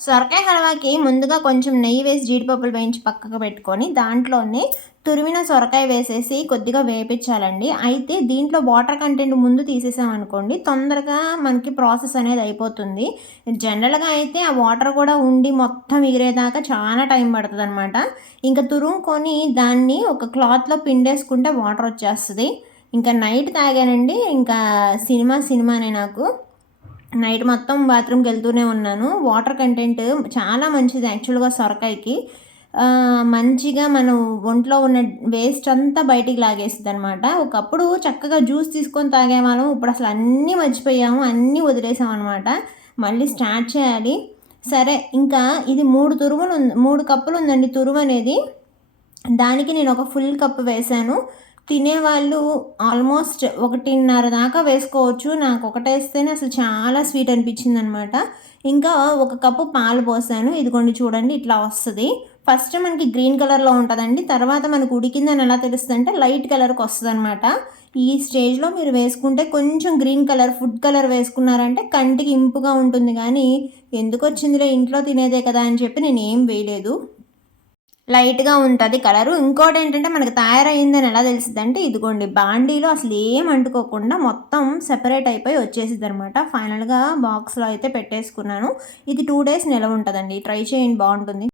సొరకాయ హల్వాకి ముందుగా కొంచెం నెయ్యి వేసి జీడిపప్పులు వేయించి పక్కకు పెట్టుకొని దాంట్లోనే తురిమిన సొరకాయ వేసేసి కొద్దిగా వేపించాలండి. అయితే దీంట్లో వాటర్ కంటెంట్ ముందు తీసేసామనుకోండి తొందరగా మనకి ప్రాసెస్ అనేది అయిపోతుంది. జనరల్‌గా అయితే ఆ వాటర్ కూడా ఉండి మొత్తం ఎగిరేదాకా చాలా టైం పడతదనమాట. ఇంక తురుముకొని దాన్ని ఒక క్లాత్‌లో పిండేసుకుంటే వాటర్ వచ్చేస్తది. ఇంకా నైట్ తాగానండి. ఇంకా సినిమానే నాకు. నైట్ మొత్తం బాత్రూమ్‌కెళ్తూనే ఉన్నాను. వాటర్ కంటెంట్ చాలా మంచిది యాక్చువల్‌గా సొరకాయకి. మంచిగా మనం ఒంట్లో ఉన్న వేస్ట్ అంతా బయటికి లాగేసిద్దనమాట. ఒకప్పుడు చక్కగా జ్యూస్ తీసుకొని తాగేవాళ్ళం. ఇప్పుడసలు అన్నీ మర్చిపోయాము. అన్నీ వదిలేసామనమాట. మళ్ళీ స్టార్ట్ చేయాలి. సరే ఇంకా ఇది 3 కప్పులుందండి తురుమనేది. దానికి నేను ఒక ఫుల్ కప్ వేశాను. తినేవాళ్ళు ఆల్మోస్ట్ 1:30 దాకా వేసుకోవచ్చు. నాకు ఒకటేస్తేనే అసలు చాలా స్వీట్ అనిపించిందనమాట. ఇంకా ఒక కప్పు పాలు పోసాను. ఇదిగోండి చూడండి ఇట్లా వస్తది. ఫస్ట్ మనకి గ్రీన్ కలర్‌లో ఉంటదండి. తర్వాత మనకు ఉడికిందని ఎలా తెలుస్తదంటే లైట్ కలర్‌కి వస్తదనమాట. ఈ స్టేజ్‌లో మీరు వేసుకుంటే కొంచెం గ్రీన్ కలర్, ఫుడ్ కలర్ వేసుకున్నారంటే కంటికి ఇంపుగా ఉంటుంది గానీ, ఎందుకొచ్చిందిలే ఇంట్లో తినేదే కదా అని చెప్పి నేనేం వేయలేదు. లైట్‌గా ఉంటది కలరు. ఇంకోటేంటంటే మనకు తయారయిందని ఎలా తెలిసిద్దంటే ఇదిగోండి బాండీలో అసలేం అంటుకోకుండా మొత్తం సెపరేట్ అయిపోయి వచ్చేసిద్దనమాట. ఫైనల్‌గా బాక్స్‌లో అయితే పెట్టేసుకున్నాను. ఇది 2 డేస్ నిలవుంటదండి. ట్రై చేయండి బావుంటుంది.